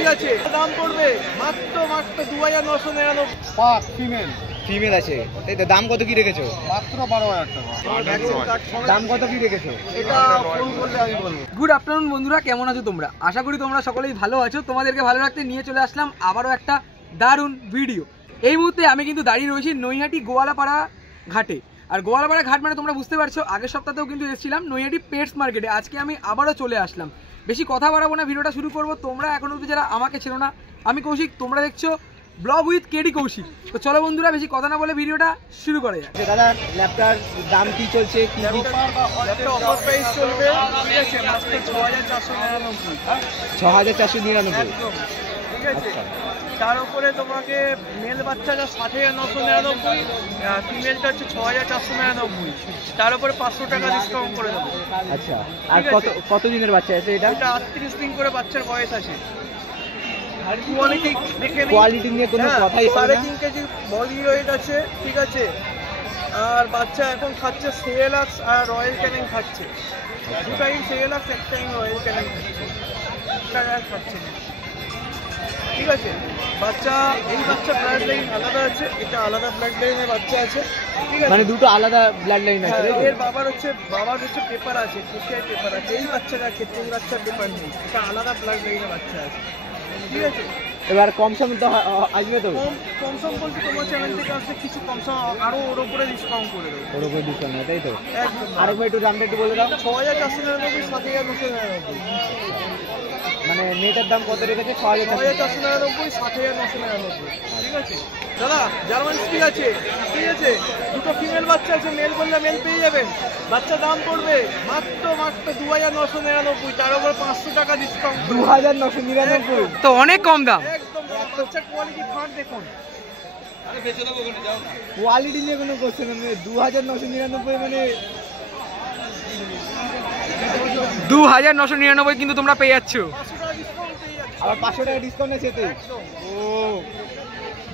ঠিক আছে, দাম পড়বে মাত্র 2999 পাক ফিমেল ফিমেল আছে, এই তো দাম কত কি রেখেছো? মাত্র 12,000 টাকা। দাম কত কি রেখেছো? এটা ফোন করলে আমি বলবো। গুড আফটারনুন বন্ধুরা, কেমন আছো তোমরা? আশা করি তোমরা সকলেই ভালো আছো। তোমাদেরকে ভালো রাখতে নিয়ে চলে আসলাম আবারও একটা দারুণ ভিডিও। এই মুহূর্তে আমি কিন্তু দাঁড়িয়ে রয়েছি নৈহাটি গোয়ালাপাড়া ঘাটে। আর গোয়ালাপাড়া ঘাট মানে তোমরা বুঝতে পারছো, আগের সপ্তাহেও কিন্তু এসেছিলাম নৈহাটি পেটস মার্কেটে। আজকে আমি আবারও চলে আসলাম। বেশি কথা বাড়াবো না, ভিডিওটা শুরু করবো। তোমরা এখনো অবধি যারা আমাকে ছিল না, আমি কৌশিক, তোমরা দেখছো ব্লগ উইথ কেডি কৌশিক। তো চলো বন্ধুরা, বেশি কথা না বলে ভিডিওটা শুরু করা যায়। দাদা ল্যাপটপটার দাম কি চলছে? কি অফার প্রাইস চলবে, ঠিক আছে, মাত্র 6499। 6499। ঠিক আছে, তার উপরে তোমাকে মেল বাচ্চাটা 60,999, ফিমেলটা হচ্ছে 6499। তার উপরে 500 টাকা ডিসকাউন্ট করে দেবো। আচ্ছা, আর কত দিনের বাচ্চা আছে এটা? এটা 38 দিন করে বাচ্চার বয়স আছে। কোয়ালিটি দেখে কোয়ালিটি নিয়ে কোনো কথাই হয় না। 3.5 কেজি বডি ওয়েট আছে, ঠিক আছে। আর বাচ্চা এখন খাচ্ছে সেরেলাক্স আর রয়্যাল ক্যানিং খাচ্ছে। দু টাইম সেরেলাক্স, এক টাইম রয়্যাল ক্যানিং খাচ্ছে, আর খাচ্ছে না, ঠিক আছে। বাচ্চা এই বাচ্চা ব্লাড লাইন আলাদা আছে, এটা আলাদা ব্লাড লাইনের বাচ্চা আছে, ঠিক আছে। মানে দুটো আলাদা ব্লাড লাইন আছে। এর বাবার হচ্ছে পেপার আছে, কেসিআই পেপার আছে। এই বাচ্চাটার ক্ষেত্রে এই বাচ্চার পেপার নেই, এটা আলাদা ব্লাড লাইনের বাচ্চা আছে, ঠিক আছে। এবার কম সম তো আসবে তো? কম সম বলতে তোমার চ্যানেল থেকে আসলে কিছু কম সম আরো ওর উপরে ডিসকাউন্ট করে দেবো। ওর উপরে ডিসকাউন্ট হয়, তাই তো? একদম। আরেকবার একটু দামটা একটু বলে দাও। 6499, 70,999। মানে নেটের দাম কত রেখেছে? 6499, 70,999, ঠিক আছে। দাদা জার্মান স্পিক আছে, ঠিক আছে। দুটো ফিমেল বাচ্চা আছে, মেল বললে মেল পেয়ে যাবেন। বাচ্চা দাম পড়বে মাত্র 2999, তার উপর 500 টাকা ডিসকাউন্ট। 2999 তো অনেক কম দাম। একদম, বাচ্চার কোয়ালিটি ফান্ড দেখুন। কোয়ালিটি নিয়ে কোনো কোশ্চেন নেই। 2999 মানে 2999 কিন্তু তোমরা পেয়ে যাচ্ছ। 500 টাকা ডিসকাউন্ট পেয়ে যাচ্ছে। আবার 500 টাকা ডিসকাউন্ট আছে তো? ও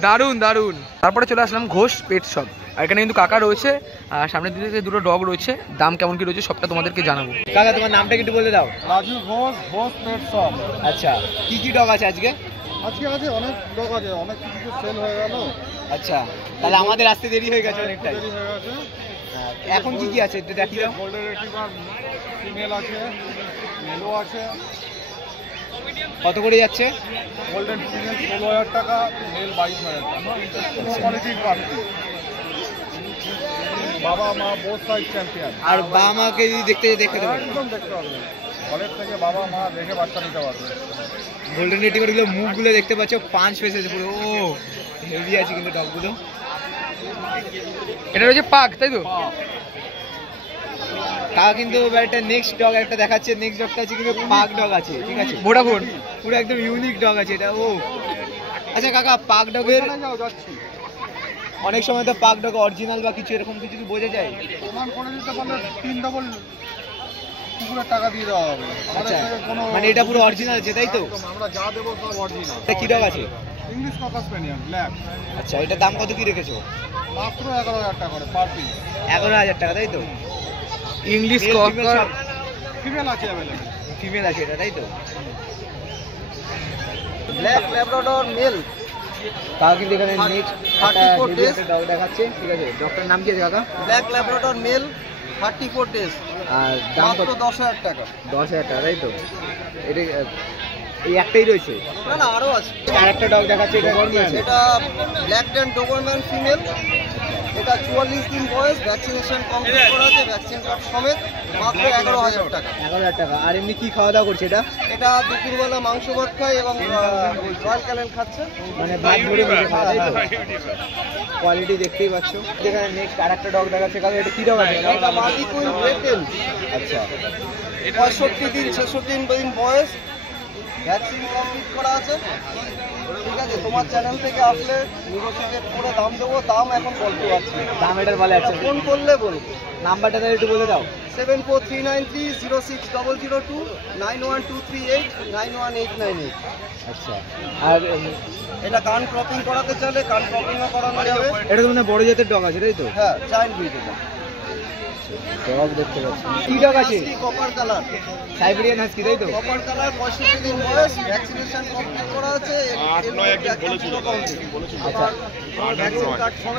দারুণ দারুণ। তারপরে চলে আসলাম ঘোষ পেট শপ। আর এখানে কিন্তু কাকা রয়েছে, আর সামনের দিকে দুটো ডগ রয়েছে। দাম কেমন কি রয়েছে সবটা তোমাদেরকে জানাবো। কাকা তোমার নামটা একটু বলে দাও। Raju Ghosh, Ghosh pet shop. আচ্ছা, কি কি ডগ আছে আজকে? আজকে আছে অনেক ডগ আছে, অনেক কিছু সেল হয়ে গেল। আচ্ছা, তাহলে আমাদের আসতে দেরি হয়ে গেছে অনেকটাই। দেরি হয়ে গেছে। এখন কি কি আছে একটু দেখি দাও। গোল্ডেন রিট্রিভার ফিমেল আছে, মেলও আছে। কত করে যাচ্ছে? গোল্ডেন ফিমেল 16,000 টাকা, মেল 22,000 টাকা। কোয়ালিটির পার্টি, বাবা মা বোথ সাইড চ্যাম্পিয়ন। আর বাবা মাকে যদি দেখতে দেখাতে পারো, একদম দেখতে পারবেন, ঘরের থেকে বাবা মা দেখে বাচ্চা নিতে পারবে। গোল্ডেন রিট্রিভার গুলো মুখগুলো দেখতে পাচ্ছ, পাঁচ ফেস আছে পুরো। ও হেভি আছে কিন্তু ডগগুলো। এটা রয়েছে পাক, তাই তো? কাকা কিন্তু একটা নেক্সট ডগ একটা দেখাচ্ছে। নেক্সট ডগটা আছে কিন্তু পাক ডগ আছে, ঠিক আছে। ভোডাফোন পুরো একদম ইউনিক ডগ আছে এটা। ও আচ্ছা কাকা, পাক ডগের যাচ্ছি অনেক সময় তো পাক ডগ অরিজিনাল বা কিছু এরকম কিছু কি বোঝা যায়? প্রমাণ করে দিতে পারলে 3 ডবল কুকুরের টাকা দিয়ে দেওয়া হবে। আচ্ছা, মানে এটা পুরো অরিজিনাল আছে, তাই তো? আমরা যা দেবো সব অরিজিনাল। এটা কি ডগ আছে? English cocker spaniel black. আচ্ছা, এটার দাম কত কি রেখেছো? মাত্র 11,000 টাকা করে পার পিস। 11,000 টাকা, তাই তো? ইংলিশ ফিমেল আছে অ্যাভেলেবল। ফিমেল আছে এটা, তাই তো? ব্ল্যাক ল্যাব্রাডর মেল, তাও কিন্তু এখানে নেক্সট 34 days ডগ দেখাচ্ছে, ঠিক আছে। ডগটার নাম কি আছে কাকা? ব্ল্যাক ল্যাব্রাডর মেল 34 days, আর দাম মাত্র কত? 10,000 টাকা। 10,000 টাকা, তাই তো? এটা এই একটাই রয়েছে? না না, আরো আছে। আর একটা ডগ দেখাচ্ছে, এটা কি আছে? এটা ব্ল্যাক ড্যান ডোবারম্যান ফিমেল, এটা 44 দিন বয়স, ভ্যাকসিনেশন কমপ্লিট করা আছে, ভ্যাকসিন কার্ড সমেত, মাত্র 11,000 টাকা। 11,000 টাকা। আর এমনি কি খাওয়া দাওয়া করছে এটা? এটা দুপুরবেলা মাংস ভাত খায় এবং রয়্যাল ক্যানেল খাচ্ছে। মানে ভাত ধরে বসে খাওয়া, তাই তো? কোয়ালিটি দেখতেই পাচ্ছ। যেখানে নেক্সট আর একটা ডগ দেখাচ্ছে কাকা, এটা কি ডগ আছে? এটা মাদি কুইন ব্রেটেল, আচ্ছা, 65 দিন 66 দিন বয়স, ভ্যাকসিন কমপ্লিট করা আছে, ঠিক আছে। তোমার চ্যানেল থেকে আসলে নেগোশিয়েট করে দাম দেবো, দাম এখন বলতে পারছি না। দাম এটার বলে আছে? ফোন করলে বলবো। নাম্বারটা তাহলে একটু বলে দাও। 7439306002, 912389 91898। আচ্ছা, আর এটা কান ক্রপিং করাতে চাইলে কান ক্রপিংও করানো যাবে। এটা তো মানে বড় জাতের ডগ আছে, তাই তো? হ্যাঁ, চাইল্ড ব্রিড এটা। ডগ দেখতে পাচ্ছি। কি ডগ আছে? কপার কালার, সাইবেরিয়ান হাস্কি, তাই তো? কপার কালার, 65 দিন বয়স, ভ্যাকসিনেশন কমপ্লিট করা আছে। আচ্ছা,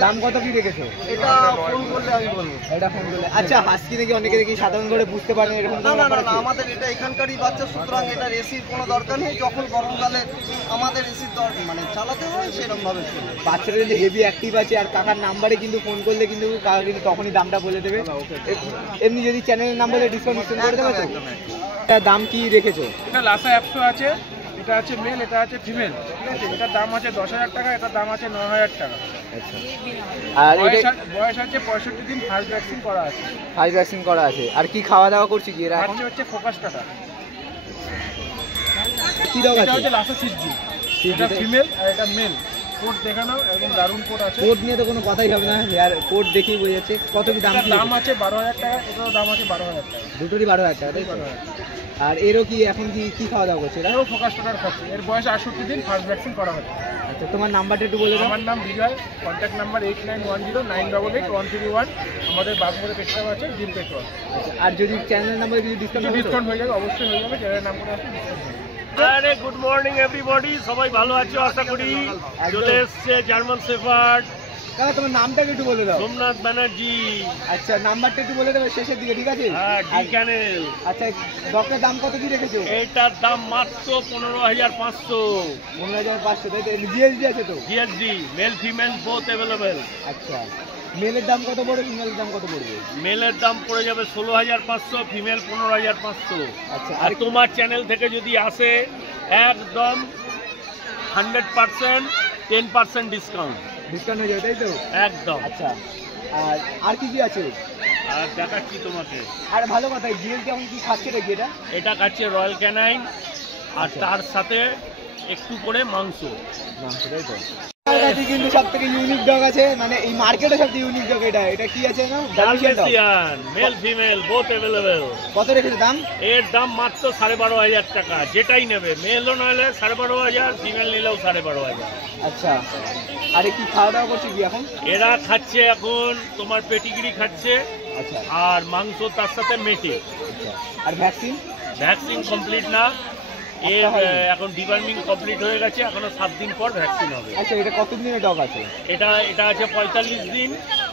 দাম কত কি রেখেছো? এটা ফোন করলে আমি বলবো। এটা ফোন করলে। আচ্ছা, হাস্কি নাকি অনেকে দেখি সাধারণ করে বুঝতে পারেন, এরকম না না না না, আমাদের এটা এখানকারই বাচ্চা, সুতরাং এটা এসির কোনো দরকার নেই। যখন গরমকালে আমাদের এসির মানে চালাতে হয় সেরকম ভাবে চলবে। বাচ্চারা যদি হেভি অ্যাক্টিভ আছে আর কাকার নাম্বারে কিন্তু ফোন করলে কিন্তু কাকা কিন্তু তখনই দামটা বলে দেবে। এমনি যদি চ্যানেলের নাম বলে ডিসকাউন্ট করে দেবে তো? এটা দাম কি রেখেছো? এটা লাসা 100 আছে, এটা আছে মেল, এটা আছে ফিমেল, ঠিক আছে? এটার দাম আছে 10,000 টাকা, এটার দাম আছে 9,000 টাকা। আচ্ছা, আর এটা বয়স আছে 65 দিন, ফার্স্ট ভ্যাকসিন করা আছে। ফাইভ ভ্যাকসিন করা আছে। আর কি খাওয়া দাওয়া করছি কি এরা? হচ্ছে ফোকাস টাকা। কি ডগ এটা আছে? হচ্ছে লাসা সিজি, এটা ফিমেল আর এটা মেল। কোট দেখানো, একদম দারুণ কোট আছে। কোড নিয়ে তো কোনো কথাই হবে না, আর কোড দেখেই বোঝা যাচ্ছে। কত কি দাম? এটার দাম আছে 12,000 টাকা, এটারও দাম আছে 12,000 টাকা। দুটোরই 12,000 টাকা, তাই তো? আর এরও কি এখন কি খাওয়া দাওয়া করছে এরা? এটাও ফোকাস টাকার খাচ্ছে। এর বয়স 68 দিন, ফার্স্ট ভ্যাকসিন করা হচ্ছে। আচ্ছা, তোমার নাম্বারটা একটু বলে দাও। আমার নাম বিজয়, কন্ট্যাক্ট নাম্বার 8910988131। আমাদের বাগমোড়ে পেট্রোল আছে, ডিম পেট্রোল। আচ্ছা, আর যদি চ্যানেলের নাম্বারে কিছু ডিসকাউন্ট হয়ে যাবে, অবশ্যই হয়ে যাবে। চ্যানেলের নাম করে আসলে ডিসকাউন্ট হয়ে যাবে। আরে গুড মর্নিং এভরিবডি, সবাই ভালো আছো আশা করি। চলে এসছে জার্মান শেফার্ড দাদা, তোমার নামটা একটু বলে দাও। সোমনাথ ব্যানার্জি। আচ্ছা, নাম্বারটা একটু বলে দেবে শেষের দিকে, ঠিক আছে? হ্যাঁ, ডি ক্যানেল। আচ্ছা, ডগটার দাম কত কি রেখেছো? এটার দাম মাত্র 15,500। 15,500, তাই তো? জিএসডি আছে তো? GSD, male female both available. আচ্ছা, মেলের দাম কত পড়বে, ফিমেলের দাম কত পড়বে? মেলের দাম পড়ে যাবে 16,500, ফিমেল 15,500। আচ্ছা, আর তোমার চ্যানেল থেকে যদি আসে একদম 100% 10% ডিসকাউন্ট ডিসকাউন্ট হয়ে যাবে, তাই তো? একদম। আচ্ছা, আর কি কি আছে? আর দেখাচ্ছি তোমাকে। আর ভালো কথা, জিএল কেমন কি খাচ্ছে নাকি এটা? এটা খাচ্ছে রয়্যাল ক্যানাইন, আর আচ্ছা। তার সাথে একটু করে মাংস। মাংস, তাই তো? আমার কাছে কিন্তু সব থেকে ইউনিক ডগ আছে, মানে এই মার্কেটে সবথেকে ইউনিক ডগ এটা। এটা কি আছে না? Dalmatian, male female both available. কত রেখেছে দাম? এর দাম মাত্র 12,500 টাকা। যেটাই নেবে, মেলও নইলে 12,500, ফিমেল নিলেও 12,500। আচ্ছা, আরে কি খাওয়া দাওয়া করছে কি এখন? এরা খাচ্ছে এখন তোমার পেটিগিরি খাচ্ছে, আচ্ছা, আর মাংস তার সাথে মেটে। আচ্ছা, আর ভ্যাকসিন? ভ্যাকসিন কমপ্লিট না, এর এখন ডিওয়ার্মিং কমপ্লিট হয়ে গেছে, এখনো 7 দিন পর ভ্যাকসিন হবে। আচ্ছা, এটা কত দিনের ডগ আছে? এটা আছে 45 দিন,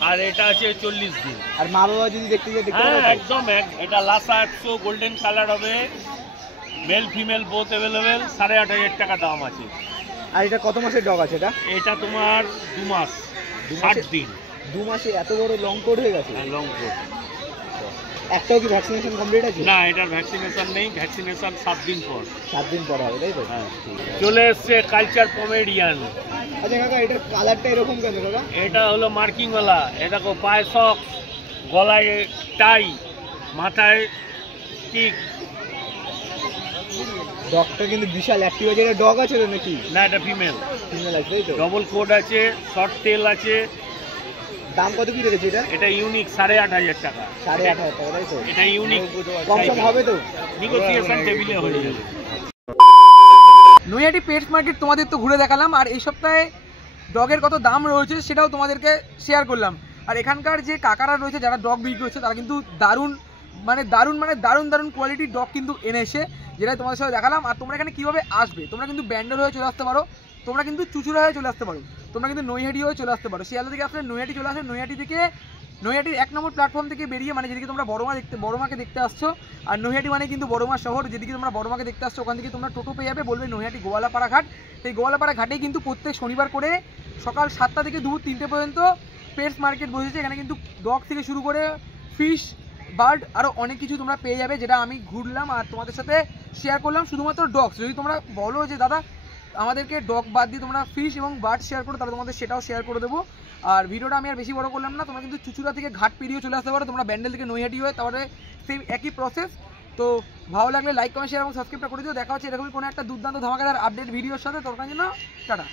আর এটা আছে 40 দিন। আর মা বাবা যদি দেখতে যায় দেখতে হ্যাঁ, পাবে তো? একদম। এটা লাসা 100 গোল্ডেন কালার হবে, মেল ফিমেল বোথ অ্যাভেলেবেল। 8,500 টাকা দাম আছে। আর এটা কত মাসের ডগ আছে এটা? এটা তোমার 2 মাস 60 দিন। 2 মাসে এত বড় লং কোড হয়ে গেছে? Long coat. একটাও কি ভ্যাকসিনেশন কমপ্লিট আছে? না, এটার ভ্যাকসিনেশন নেই, ভ্যাকসিনেশন 7 দিন পর। 7 দিন পর হবে, তাই তো? হ্যাঁ, চলে এসছে কালচার পমেডিয়ান। আচ্ছা কাকা, এটার কালারটা এরকম কেন কাকা? এটা হলো মার্কিংওয়ালা। এটা দেখো, পায়ে সক্স, গলায় টাই, মাথায় টিক। ডগটা কিন্তু বিশাল অ্যাক্টিভ আছে। এটা ডগ আছে তো নাকি? না, এটা ফিমেল। ফিমেল আছে, তাই তো? ডবল কোড আছে, শর্ট টেল আছে। দাম কত কি রেখেছে এটা? এটা ইউনিক 8,500 টাকা। 8,500 টাকা, তাই তো? এটা ইউনিক। কম সম হবে তো? নেগোসিয়েশন টেবিলে হয়ে যাবে। নৈহাটি পেটস মার্কেট তোমাদের তো ঘুরে দেখালাম, আর এই সপ্তাহে ডগের কত দাম রয়েছে সেটাও তোমাদেরকে শেয়ার করলাম। আর এখানকার যে কাকারা রয়েছে যারা ডগ বিক্রি করছে, তারা কিন্তু দারুণ কোয়ালিটির ডগ কিন্তু এনেছে, যেটা তোমাদের সাথে দেখালাম। আর তোমরা এখানে কীভাবে আসবে, তোমরা কিন্তু ব্যান্ডেল হয়ে চলে আসতে পারো, তোমরা কিন্তু চুচুড়া হয়ে চলে আসতে পারো, তোমরা কিন্তু নৈহাটি হয়ে চলে আসতে পারো। শিয়ালদা থেকে আসলে নৈহাটি চলে আসে, নৈহাটির 1 নম্বর প্ল্যাটফর্ম থেকে বেরিয়ে, মানে যেদিকে তোমরা বড়মাকে দেখতে আসছো, আর নৈহাটি মানে কিন্তু বড়মা শহর, যেদিকে তোমরা বড়মাকে দেখতে আসছো ওখান থেকে তোমরা টোটো পেয়ে যাবে, বলবে নৈহাটি গোয়ালাপাড়া ঘাট। সেই গোয়ালাপাড়া ঘাটেই কিন্তু প্রত্যেক শনিবার করে সকাল 7টা থেকে দুপুর 3টে পর্যন্ত পেটস মার্কেট বসেছে। এখানে কিন্তু ডগ থেকে শুরু করে ফিশ, বার্ড, আরও অনেক কিছু তোমরা পেয়ে যাবে, যেটা আমি ঘুরলাম আর তোমাদের সাথে শেয়ার করলাম। শুধুমাত্র ডগস, যদি তোমরা বলো যে দাদা আমাদেরকে ডগ বাদ দিয়ে তোমরা ফিশ এবং বার্ড শেয়ার করো, তাহলে তোমাদের সেটাও শেয়ার করে দেবো। আর ভিডিওটা আমি আর বেশি বড় করলাম না, তোমরা কিন্তু চুচুড়া থেকে ঘাট পেরিয়ে চলে আসতে পারো, তোমরা ব্যান্ডেল থেকে নৈহাটি হয়ে, তারপরে সেম একই প্রসেস। তো ভালো লাগলে লাইক, কমেন্ট, শেয়ার এবং সাবস্ক্রাইবটা করে দিও। দেখা হচ্ছে এরকমই কোনো একটা দুর্দান্ত ধামাকাদার আপডেট ভিডিওর সাথে। তোর জন্য টাটা।